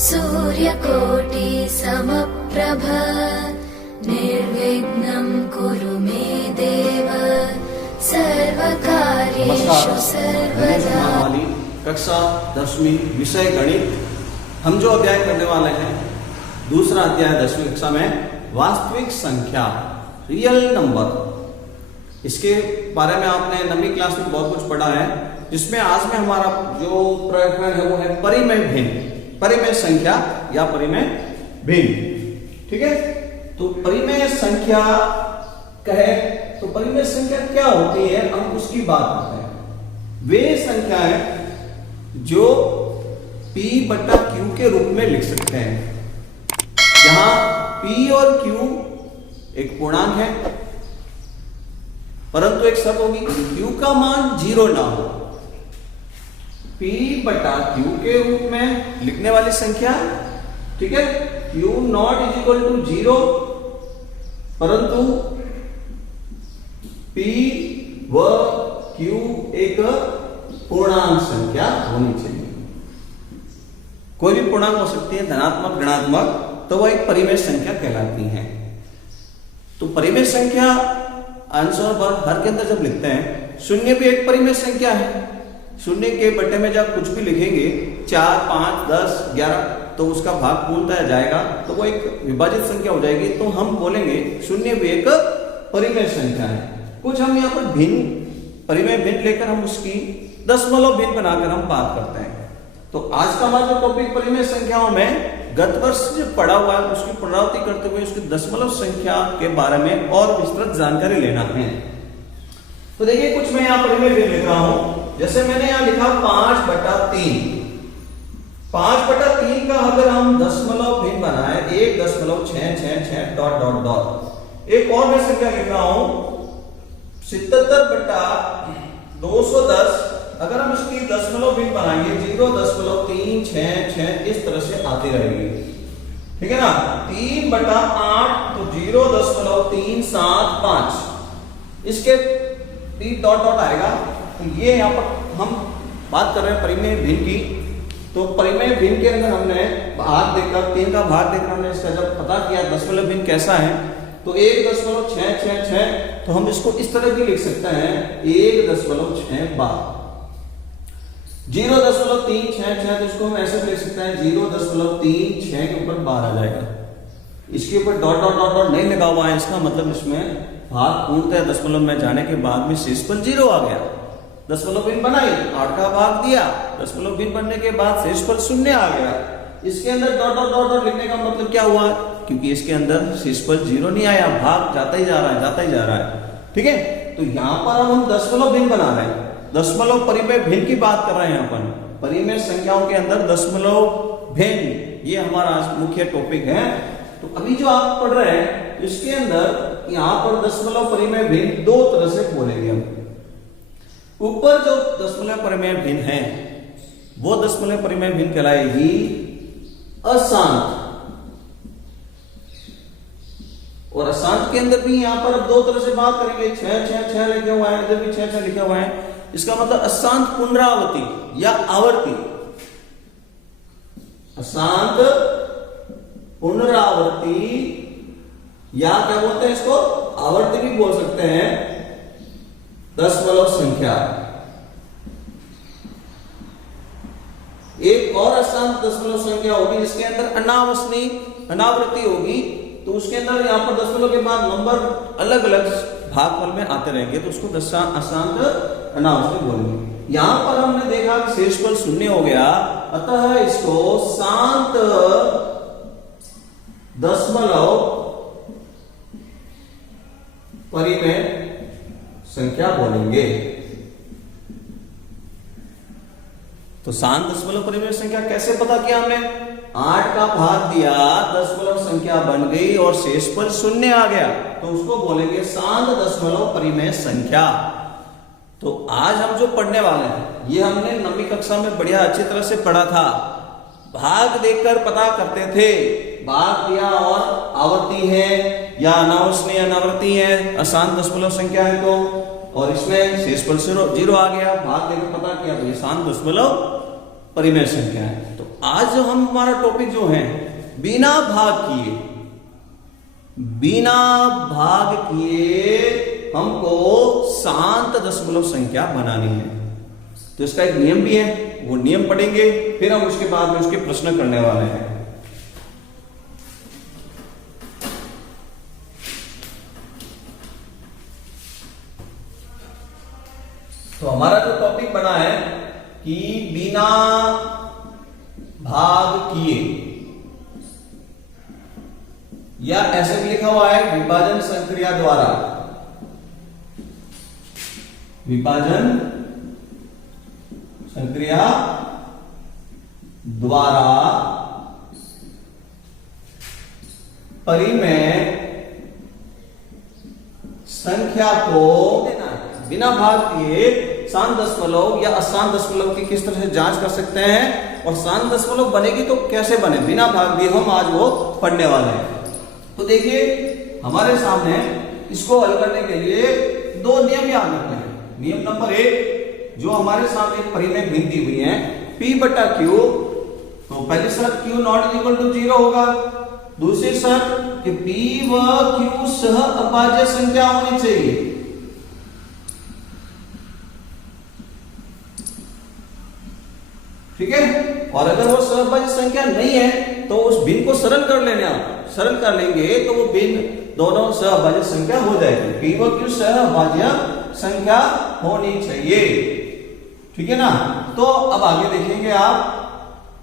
सूर्यकोटि समप्रभ निर्विघ्नं कुरु मे देव सर्वकार्येषु सर्वदा। कक्षा 10वीं विषय गणित। हम जो अध्याय करने वाले हैं दूसरा अध्याय 10वीं कक्षा में वास्तविक संख्या, रियल नंबर। इसके बारे में आपने 9वीं क्लास में बहुत कुछ पढ़ा है, जिसमें आज में हमारा जो प्रकरण है वो है परिमेय भिन्न, परिमेय संख्या या परिमेय भिन्न। ठीक है, तो परिमेय संख्या कहे तो परिमेय संख्या क्या होती है, हम उसकी बात करते हैं। वे संख्याएं जो P बटा Q के रूप में लिख सकते हैं, जहां P और Q एक पूर्णांक है, परंतु एक शर्त होगी, Q का मान 0 ना हो। P बटा Q के रूप में लिखने वाली संख्या, ठीक है, Q not is equal to 0, परंतु P व Q एक पूर्णांक संख्या होनी चाहिए। कोई भी पूर्णांक हो सकती है, धनात्मक ऋणात्मक, तो वह एक परिमेय संख्या कहलाती है। तो परिमेय संख्या आंसर पर हर के अंदर जब लिखते हैं, शून्य भी एक परिमेय संख्या है। शून्य के बट्टे में जब कुछ भी लिखेंगे 4, 5, 10, 11 तो उसका भाग पूर्णतः जाएगा, तो वो एक विभाजित संख्या हो जाएगी। तो हम बोलेंगे शून्य भी एक परिमेय संख्या है। कुछ हम यहाँ पर भिन्न, परिमेय भिन्न लेकर हम उसकी दशमलव भिन्न बनाकर हम बात करते हैं। तो आज का हमारा जो टॉपिक परिमेय संख्याओं में गत वर्ष जो पढ़ा हुआ है उसकी पुनरावृत्ति करते हुए उसकी दशमलव संख्या के बारे में और विस्तृत जानकारी लेना है। तो देखिए, कुछ मैं यहाँ परिमेय भिन्न लिख रहा हूं। जैसे मैंने यहाँ लिखा 5/3। 5/3 का अगर हम दशमलव भिन्न बनाए 1.666 डॉट डॉट डॉट। एक और मैं संख्या लिख रहा हूं 77/210। अगर हम इसकी दशमलव भिन्न बनाएंगे 0.366 इस तरह से आती रहेगी। ठीक है ना, 3/8 तो 0.375 इसके डॉट डॉट आएगा। तो ये यहाँ पर हम बात कर रहे हैं परिमेय भिन्न की। तो परिमेय भिन्न के अंदर हमने भाग देखकर, 3 का भाग देखकर हमने इसका जब पता किया दशमलव भिन्न कैसा है, तो 1.666 तो हम इसको इस तरह भी लिख सकते हैं 1.6 बार। 0.366 तो इसको हम ऐसे लिख सकते हैं 0.36 के ऊपर बार आ जाएगा। इसके ऊपर डॉट डॉट डॉट डॉट नहीं लगा हुआ है, इसका मतलब इसमें भाग पूर्णतः दशमलव में जाने के बाद में शेषफल 0 आ गया। दशमलव भिन्न बनाई, 8 का भाग दिया, दशमलव भिन्न बनने के बाद शेषफल 0 आ गया। इसके अंदर डॉट डॉट डॉट डॉट लिखने का मतलब क्या हुआ, क्योंकि इसके अंदर शेषफल 0 नहीं आया, भाग जाता ही जा रहा है, जाता ही जा रहा है। ठीक है, तो यहां पर हम दशमलव भिन्न बना रहे हैं, दशमलव परिमेय भिन्न की बात कर रहे हैं अपन। परिमेय संख्याओं के अंदर दशमलव भिन्न, ये हमारा आज मुख्य टॉपिक है। तो अभी जो आप पढ़ रहे हैं इसके अंदर यहां पर दशमलव परिमेय भिन्न 2 तरह से बोलेंगे हम। ऊपर जो दशमलव परिमेय भिन्न है वो दशमलव परिमेय भिन्न कहलाएगी अशांत। और अशांत के अंदर भी यहां पर अब 2 तरह से बात करेंगे। 6 लिखा हुआ है, इधर भी 6 लिखा हुआ है। इसका मतलब अशांत पुनरावृत्ति या आवर्ती। अशांत पुनरावृत्ति या क्या बोलते हैं इसको, आवर्ती भी बोल सकते हैं, दशमलव संख्या। एक और अशांत दशमलव संख्या होगी जिसके अंदर अनावृत्ति होगी। तो उसके अंदर यहां पर दशमलव के बाद नंबर अलग अलग भागफल में आते रहेंगे, तो उसको अशांत अनावृत्ति बोलेंगे। यहां पर हमने देखा कि शेषफल 0 हो गया, अतः इसको शांत दशमलव परिमेय संख्या बोलेंगे। तो शांत दशमलव परिमेय संख्या कैसे पता किया हमने, 8 का भाग दिया, दशमलव संख्या बन गई और शेषफल 0 आ गया, तो उसको बोलेंगे शांत दशमलव परिमेय संख्या। तो आज हम जो पढ़ने वाले हैं ये हमने 9वीं कक्षा में बढ़िया अच्छी तरह से पढ़ा था। भाग देखकर पता करते थे, भाग दिया और आवर्ती है या अनावर्ती है, अशांत दशमलव संख्या है तो, और इसमें शेषफल 0 आ गया, भाग देकर पता किया तो ये शांत दशमलव परिमेय संख्या है। तो आज जो हमारा टॉपिक जो है बिना भाग किए हमको शांत दशमलव संख्या बनानी है। तो इसका एक नियम भी है, वो नियम पढ़ेंगे, फिर हम उसके बाद में उसके प्रश्न करने वाले हैं। तो हमारा जो टॉपिक बना है कि बिना भाग किए, या ऐसे भी लिखा हुआ है विभाजन संक्रिया द्वारा, विभाजन संक्रिया द्वारा परिमेय संख्या को बिना भाग किए शांत दशमलव या अशांत दशमलव की किस तरह से जांच कर सकते हैं, और शांत दशमलव बनेगी तो कैसे बने बिना भाग दिए, हम आज वो पढ़ने वाले हैं। तो देखिए हमारे सामने इसको हल करने के लिए दो नियम याद रखने हैं। नियम नंबर 1, जो हमारे सामने एक परिमेय भिन्न दी हुई है P बटा Q, तो पहली शर्त Q नॉट इक्वल टू 0 होगा। दूसरी शर्त कि P व Q सह अभाज्य संख्या होनी चाहिए। ठीक है, और अगर वो सहअभाज्य संख्या नहीं है तो उस भिन्न को सरल कर लेने, आप सरल कर लेंगे तो वो भिन्न दोनों सहअभाज्य संख्या हो जाएगी। P व Q सहअभाज्य संख्या होनी चाहिए। ठीक है ना। तो अब आगे देखेंगे आप,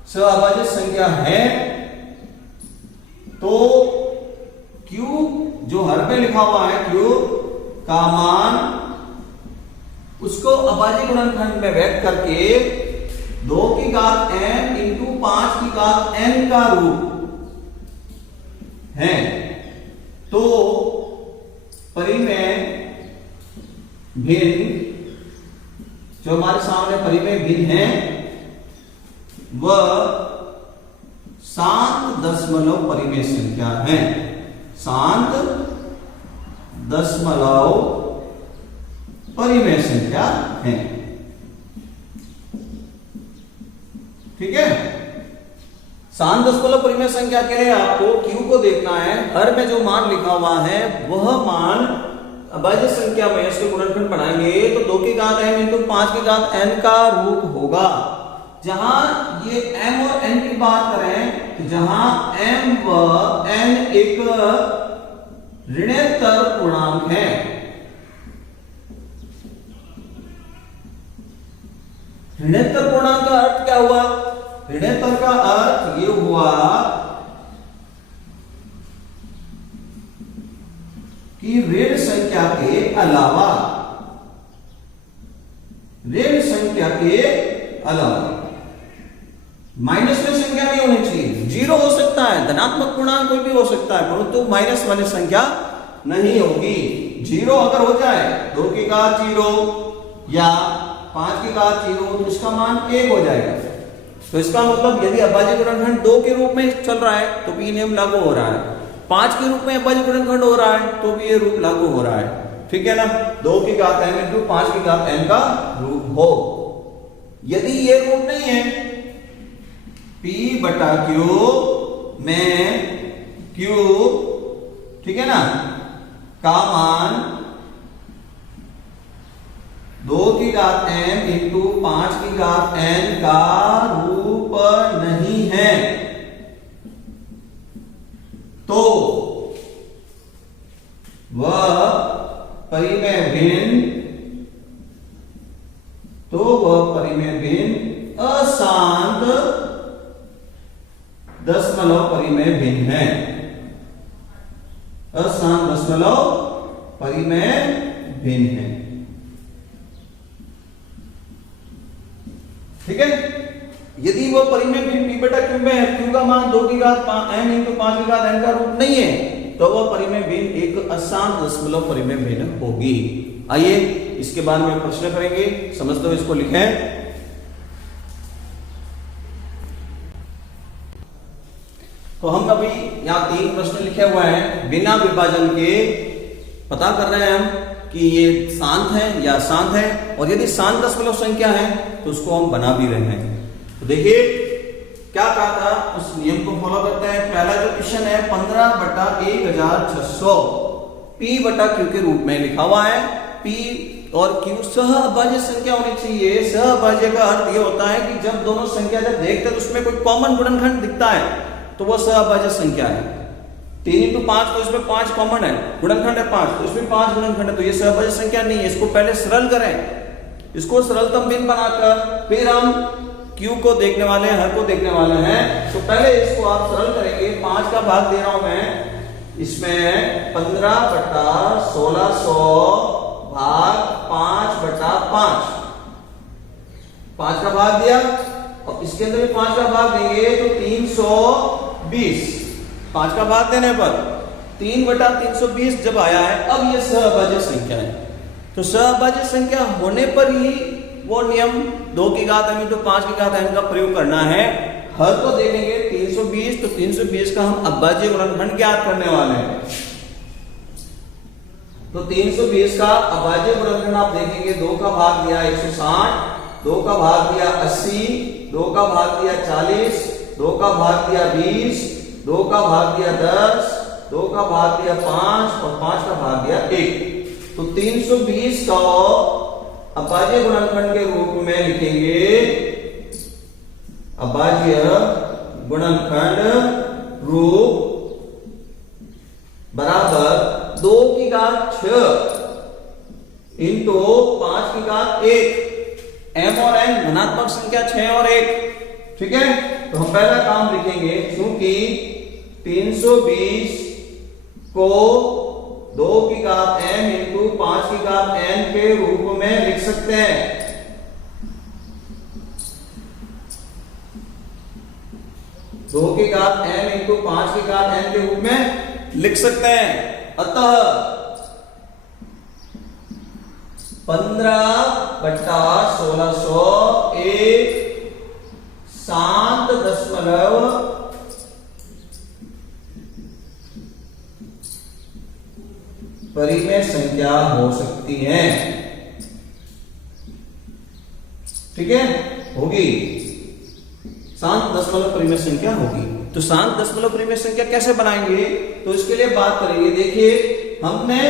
सहअभाज्य संख्या है तो Q जो हर पे लिखा हुआ है Q का मान, उसको अभाज्य गुणनखंड में व्यक्त करके 2 की घात n इंटू 5 की घात n का रूप है। तो परिमेय भिन्न, जो हमारे सामने परिमेय भिन्न है, वह शांत दशमलव परिमेय संख्या है। शांत दशमलव परिमेय संख्या है। ठीक है, शांत दशमलव परिमेय संख्या के लिए आपको Q को देखना है। हर में जो मान लिखा हुआ है वह मान अभाज्य संख्या में इसके गुणनखंड बनाएंगे तो 2 की घात m इंटू 5 की घात n का रूप होगा। जहां ये m और n की बात करें तो जहां m व n एक ऋणोत्तर पूर्णांक है, ऋणोत्तर पूर्णांक का अर्थ क्या हुआ? ऋणोत्तर का अर्थ ये हुआ कि ऋण संख्या के अलावा, ऋण संख्या के अलावा माइनस में संख्या नहीं होनी चाहिए। 0 हो सकता है, धनात्मक पूर्णांक कोई भी हो सकता है, परंतु माइनस वाली संख्या नहीं होगी। 0 अगर हो जाए 2 की घात 0 या 5 की घात 0 तो इसका मान 1 हो जाएगा। तो इसका मतलब यदि अभाज्य गुणनखंड 2 के रूप में चल रहा है तो भी नियम लागू हो रहा है, 5 के रूप में अभाज्य गुणनखंड हो रहा है तो भी ये रूप लागू हो रहा है। ठीक है ना। 2 की घात m इंटू 5 की घात n का रूप हो। यदि ये रूप नहीं है, P बटा Q में Q, ठीक है ना, का मान 2 की घात m इंटू 5 की घात n का रूप नहीं है, तो वह परिमेय भिन्न, अशांत दशमलव परिमेय भिन्न है। अशांत दशमलव परिमेय भिन्न है। ठीक है। यदि वो परिमेय भिन्न P बटा Q में है, Q का मान 2 की घात m इंटू 5 की घात n का रूप नहीं है, तो वह परिमेय भिन्न एक अशांत दशमलव परिमेय भिन्न होगी। आइए इसके बारे में प्रश्न करेंगे, समझते हुए इसको लिखें। तो हम अभी यहाँ 3 प्रश्न लिखे हुए हैं, बिना विभाजन के पता कर रहे हैं हम कि ये शांत है या अशांत है, और यदि शांत दशमलव संख्या है तो उसको हम बना भी रहे हैं। तो देखिए क्या कहा था, उस नियम को फॉलो करते हैं। पहला जो क्वेश्चन है 15/1600 P बटा Q के रूप में लिखा हुआ है। P और Q सह अभाज्य संख्या होनी चाहिए। सह अभाज्य का अर्थ ये होता है कि जब दोनों संख्या जब देखते हैं तो उसमें कोई कॉमन गुणनखंड दिखता है तो वो सह अभाज्य संख्या है। 3 × 5 तो इसमें 5 कॉमन है, गुणनखंड है 5 तो इसमें 5 गुणनखंड है, तो ये सह अभाज्य संख्या नहीं है। इसको पहले सरल करें, इसको सरलतम भिन्न बनाकर फिर हम Q को देखने वाले हैं, हर को देखने वाले हैं। तो पहले इसको आप सरल करेंगे। 5 का भाग दे रहा हूं मैं इसमें 15/1600 भाग 5/5। 5 का भाग दिया और इसके अंदर भी 5 का भाग देंगे तो 320। 5 का भाग देने पर 3/320 जब आया है, अब ये सहअभाज्य संख्या है। तो सहअभाज्य संख्या होने पर ही वो नियम 2 की घात m × 5 की घात n का प्रयोग करना है। हर को देखेंगे 320, तो 320 का हम अभाज्य गुणनखंड ज्ञात करने वाले हैं। तो 320 का अभाज्य गुणनखंड आप देखेंगे, 2 का भाग दिया 160, 2 का भाग दिया 80, 2 का भाग दिया 40, 2 का भाग दिया 20, 2 का भाग दिया 10, 2 का भाग दिया 5 और 5 का भाग दिया 1। तो 320 का अभाज्य गुणनखंड के रूप में लिखेंगे, अभाज्य गुणनखंड रूप बराबर 2 की घात 6 इंटू 5 की घात 1। m और n धनात्मक संख्या 6 और 1, ठीक है। तो हम पहला काम लिखेंगे, क्योंकि 320 को 2 की घात m इंटू 5 की घात n के रूप में लिख सकते हैं। दो की घात m इंटू 5 की घात n के रूप में लिख सकते हैं। अतः 15/1600 एक 7 परिमेय संख्या हो सकती है, ठीक है, होगी 7 परिमेय संख्या होगी। तो 7 परिमेय संख्या कैसे बनाएंगे, तो इसके लिए बात करेंगे। देखिए हमने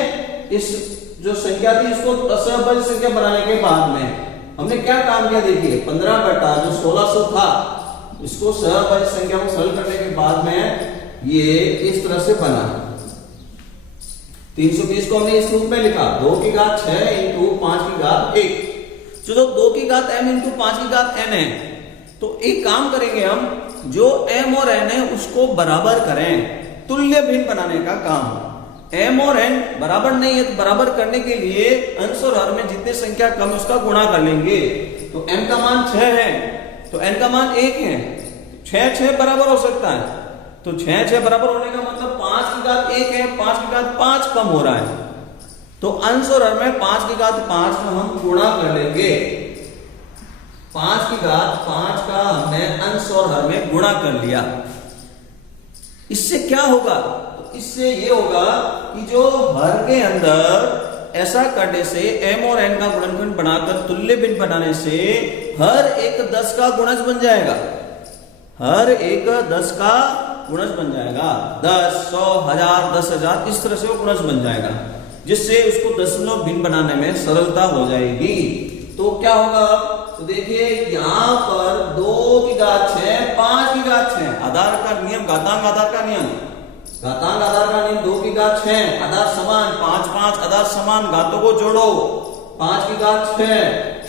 इस जो संख्या थी इसको असहभाज्य संख्या बनाने के बाद में हमने क्या काम किया, देखिए 15/1600 था, इसको सहअभाज्य संख्या को सरल करने के बाद में ये इस तरह से बना। 320 को हमने इस रूप में लिखा, 2 की घात 6 इंटू 5 की घात 1। जो 2 की घात m इंटू 5 की घात n है, तो एक काम करेंगे हम, जो m और n है उसको बराबर करें, तुल्य भिन्न बनाने का काम। m और n बराबर नहीं है, तो बराबर करने के लिए अंश और हर में जितनी संख्या कम है उसका गुणा कर लेंगे। तो m का मान 6 है तो n का मान 1 है, 6 बराबर हो सकता है। तो 6 बराबर होने का मतलब 5 की घात 1 है, 5 की घात 5 कम हो रहा है, तो अंश और हर में 5 की घात 5 का हम गुणा कर लेंगे। 5 की घात 5 का हमने अंश और हर में गुणा कर लिया। इससे क्या होगा, तो इससे ये होगा कि जो हर के अंदर ऐसा करने से m और n का गुणनखंड बनाकर तुल्य भिन्न बनाने से हर एक 10 का गुणज बन जाएगा। हर एक 10 का गुणज बन जाएगा, 10, 100, 1000, 10,000 इस तरह से वो गुणज बन जाएगा, जिससे उसको दशमलव भिन्न बनाने में सरलता हो जाएगी। तो क्या होगा, तो देखिए यहां पर 2 की घात 6, 5 की घात 6, आधार का नियम, घातांक आधार का नियम, घातांक आधार का नियम 2 की घात 6, आधार समान, 5 5 आधार समान, घातों को जोड़ो, 5 की घात 6,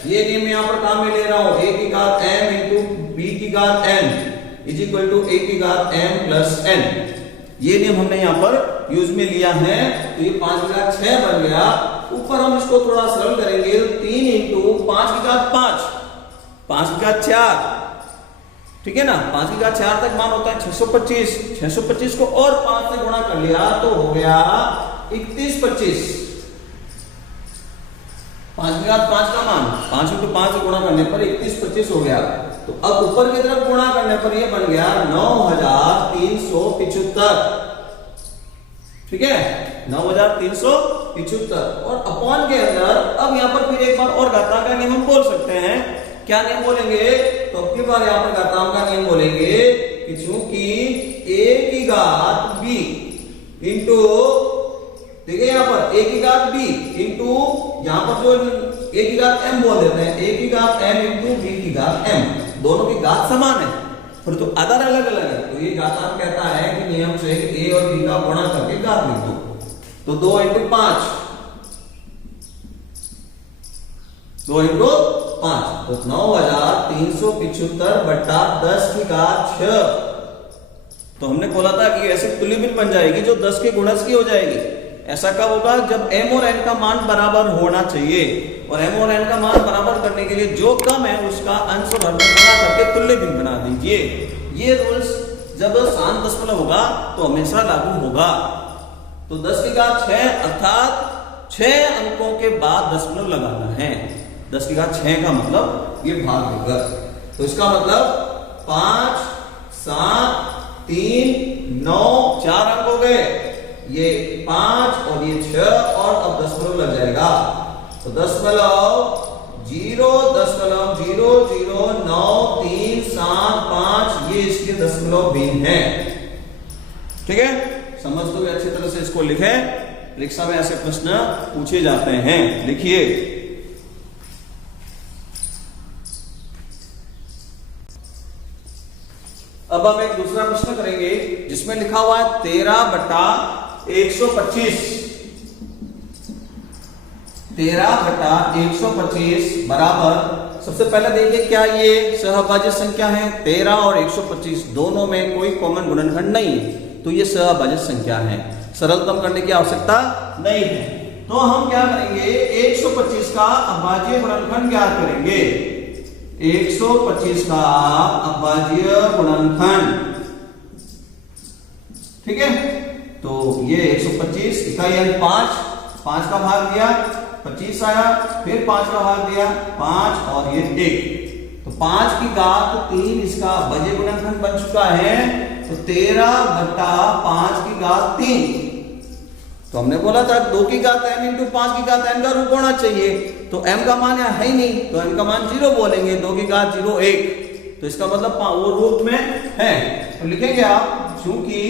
ये नियम यहां पर काम में ले रहा हूं, a की घात m इंटू b की घात n is equal to a की घात m प्लस n। ये नियम हमने यहां पर यूज में लिया है, तो ये 5 की घात 6 बन गया। ऊपर हम इसको थोड़ा सरल करेंगे, 3 इंटू 5 की घात 5, 5 की घात 4, ठीक है ना, 5 की घात 4 तक मान होता है 625, 625 को और 5 से गुणा कर लिया तो हो गया 3125। 5 की घात 5 का मान 5 इंटू 5 से गुणा करने पर 3125 हो गया। तो अब ऊपर की तरफ गुणा करने पर यह बन गया 9375, ठीक है, 9375। और अपॉन के अंदर अब यहां पर फिर एक बार और घातांक का नियम हम बोल सकते हैं। क्या नियम बोलेंगे, तो अब की प्रकार यहाँ पर घातांक का नियम बोलेंगे कि चूंकि a की घात b इंटू, ठीक है, यहाँ पर a की घात b इंटू, यहाँ पर जो a की घात m बोल देते हैं, a की घात m इंटू b की घात m, दोनों की घात समान है परंतु तो आधार अलग अलग है। तो ये घातांक कहता है कि नियम से a और b का गुणा करके घात लिख दो। तो 2 इंटू 5, 2 इंटू 5 तो 9375 बटा 10 की घात 6। तो हमने बोला था कि ऐसे तुल्य भिन्न बन जाएगी जो 10 के गुणज की हो जाएगी। ऐसा कब होगा? जब m और n का मान बराबर होना चाहिए, और m और n का मान बराबर करने के लिए जो कम है उसका अंश और हर में गुणा करके तुल्य भिन्न बना दीजिए। ये रूल्स जब शांत दशमलव होगा तो हमेशा लागू होगा। तो 10 की घात 6 अर्थात 6 अंकों के बाद दशमलव लगाना है। 10 की घात 6 का मतलब ये भाग होगा। तो इसका मतलब 5, 7, 3, 9, 4 अंक हो गए, ये 5 और ये 6 और अब दशमलव लग जाएगा। तो 0.0009375 ये इसके दशमलव भिन्न है। ठीक है, समझ लो अच्छी तरह से इसको लिखें। परीक्षा में ऐसे प्रश्न पूछे जाते हैं। लिखिए, अब हम एक दूसरा प्रश्न करेंगे जिसमें लिखा हुआ है 13/125। 13/125 बराबर, सबसे पहले देखिए क्या ये सहभाज्य संख्या है? 13 और 125 दोनों में कोई कॉमन गुणनखंड नहीं है, तो ये सहभाज्य संख्या है। सरलतम करने की आवश्यकता नहीं है। तो हम क्या करेंगे? 125 का अभाज्य गुणनखंड ज्ञात करेंगे। 125 का अभाज्य गुणनखंड, ठीक है। तो ये 125 इकाई अंक 5 का भाग दिया 25 आया, फिर 5 का भाग दिया 5 और ये 1, तो 5 की घात 3 इसका अभाज्य गुणनखंड बन चुका है। तो 13/5 की घात 3। तो हमने बोला था 2 की घात m इंटू 5 की घात n का रूप होना चाहिए। तो m का मान है ही नहीं, तो m का मान 0 बोलेंगे। 2 की घात 0 1, तो इसका मतलब वो रूप में है। तो लिखेंगे आप, चूंकि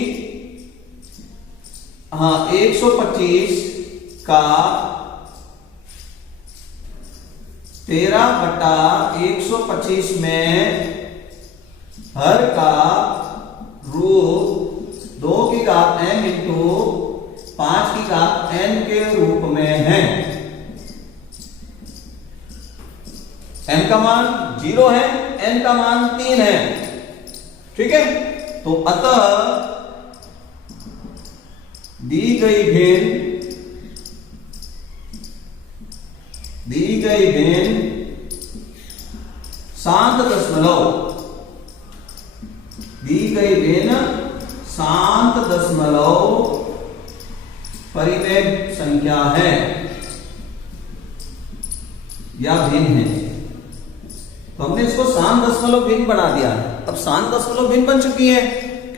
125 का 13/125 में हर का रूप 2 की घात m इंटू 5 की घात n के रूप में है। m का मान 0 है, n का मान 3 है, ठीक है। तो अतः दी गई भिन्न शांत दशमलव परिमेय संख्या है या भिन्न है। तो हमने इसको शांत दशमलव भिन्न बना दिया है। अब शांत दशमलव भिन्न बन चुकी है।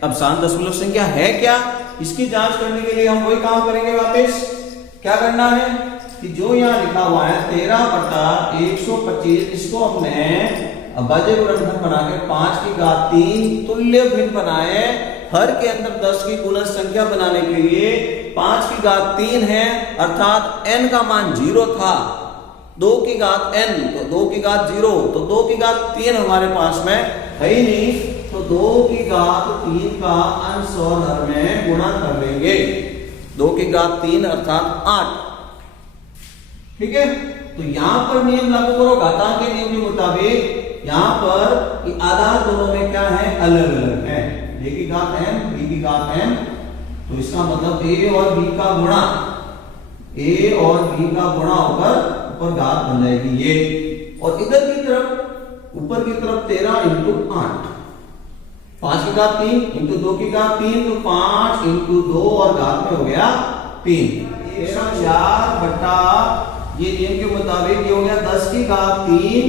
अब शांत दशमलव संख्या है क्या, इसकी जांच करने के लिए हम वही काम करेंगे। वापस क्या करना है कि जो यहाँ लिखा हुआ है 13/125, इसको हमने अभाज्य गुणनखंड बनाकर 5 की घात 3 तुल्य भिन्न बनाए। हर के अंदर 10 की गुणज संख्या बनाने के लिए 5 की घात 3 है, अर्थात n का मान 0 था। 2 की घात n, तो 2 की घात 0, तो 2 की घात 3 हमारे पास में है ही नहीं। तो 2 की घात 3 का अंश और हर में गुणा कर लेंगे। 2 की घात 3 अर्थात 8, ठीक है। तो यहां पर नियम लागू करो घातांक के नियम के मुताबिक। यहां पर आधार दोनों में क्या है? अलग अलग है। a की घात m, b की घात m, तो इसका मतलब a और b का गुणा, a और b का गुणा होकर ऊपर घात बन जाएगी ये। और इधर की तरफ ऊपर की तरफ 13 इंटू 8, 5 की घात 3 इंटू 2 की घात 3, तो 5 इंटू 2 और घात में हो गया 3। 4 बटा ये नियम के मुताबिक ये हो गया 10 की घात 3,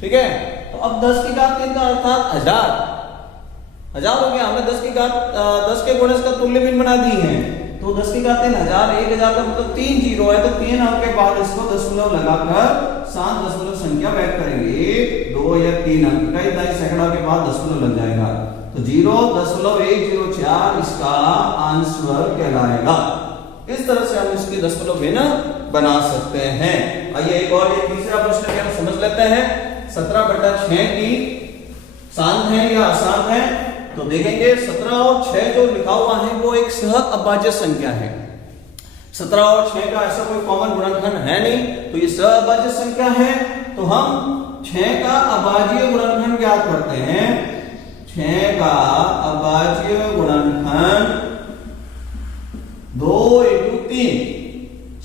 ठीक है। तो अब 10 की घात 3 का अर्थात 1000 हो गया। हमने 10 के गुणज का तुल्य भिन्न बना दी है। तो तो 10 की घात 3 1000, 1000 का मतलब 3 जीरो है, तो 3 अंक के बाद इसको दशमलव लगाकर 7 दशमलव संख्या बैठ करेंगे। 1 2 या 3 अंक का इतना ही सैकड़ा के बाद दशमलव लग जाएगा, तो 0.104 इसका आंसर कहलाएगा। इस तरह से हम इसके दशमलव भिन्न बना सकते हैं। आइए एक और तीसरा प्रश्न क्या समझ लेते हैं। 17/6 की शांत है या अशांत है, तो देखेंगे 17 और 6 जो लिखा हुआ है वो एक सह अभाज्य संख्या है। 17 और 6 का ऐसा कोई कॉमन गुणनखंड है नहीं, तो ये सह अभाज्य संख्या है। तो हम 6 का अभाज्य गुणनखंड ज्ञात करते हैं। 6 का अभाज्य गुणनखंड 2 × 3।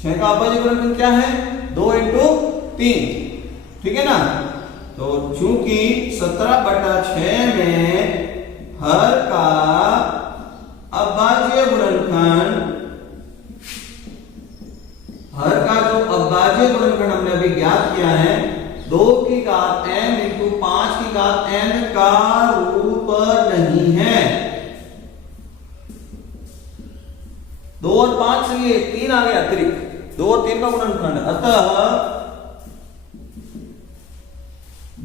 6 का अभाज्य गुणनखंड क्या है? 2 × 3, ठीक है ना। तो चूंकि 17/6 में हर का अभाज्य गुणनखंड, हर का जो अभाज्य गुणनखंड हमने अभी ज्ञात किया है 2 की घात n × 5 की घात n का रूप नहीं है। 2 और 5 से ये 3 आ गया अतिरिक्त, 2 और 3 का गुणनखंड। अतः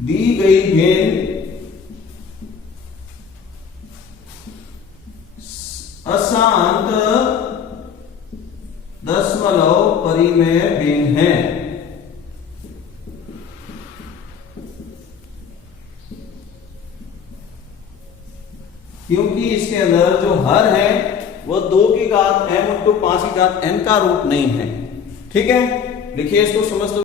दी गई भिन्न अशांत दशमलव परिमेय भिन्न है। क्योंकि इसके अंदर जो हर है वो 2 की घात m × 5 की घात n का रूप नहीं है। ठीक है, लिखिए इसको समझ लो।